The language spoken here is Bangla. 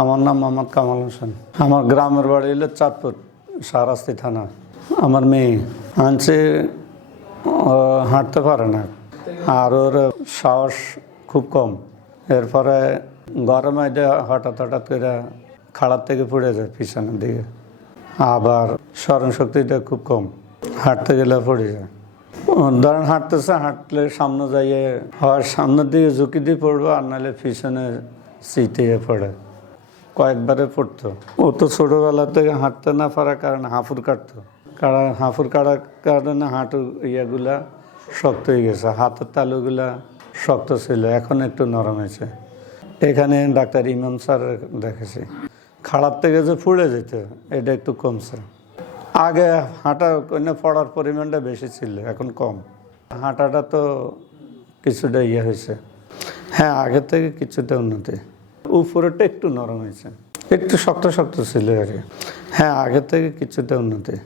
আমার নাম মোহাম্মদ কামাল হোসেন। আমার গ্রামের বাড়ি হলো চাঁদপুর শাহরাস্তি থানা। আমার মেয়ে আনছে হাঁটতে পারে না। আর ওর সাহস খুব কম। এরপরে গরমে হঠাৎ হঠাৎ করে খাড়ার থেকে পড়ে যায় পিছনের দিকে। আবার স্মরণ শক্তিটা খুব কম। হাঁটতে গেলে পড়ে যায়। ধরেন হাঁটতেছে, হাঁটলে সামনে যাইয়ে হয়, সামনের দিকে ঝুঁকি দিয়ে পড়বে, আর নাহলে পিছনে সিটে পড়ে। কয়েকবারে পড়তো। ও তো ছোটোবেলা থেকে হাঁটতে না পারার কারণে হাঁফুর কাটতো। কারণ হাঁফুর কাটার কারণে হাঁটু ইয়েগুলা শক্ত হয়ে গেছে, হাতের তালুগুলা শক্ত ছিল, এখন একটু নরম হয়েছে। এখানে ডাক্তার ইমাম স্যার দেখেছি। খাড়ার থেকে যে ফুড়ে যেত, এটা একটু কমছে। আগে হাঁটা কন্যা পড়ার পরিমাণটা বেশি ছিল, এখন কম। হাঁটাটা তো কিছুটা ইয়ে হয়েছে। হ্যাঁ আগের থেকে কিছুটা উন্নতি। উপরেটা একটু নরম হয়েছে। একটু শক্ত শক্ত ছিল আর হ্যাঁ আগের থেকে কিছুটা উন্নতি।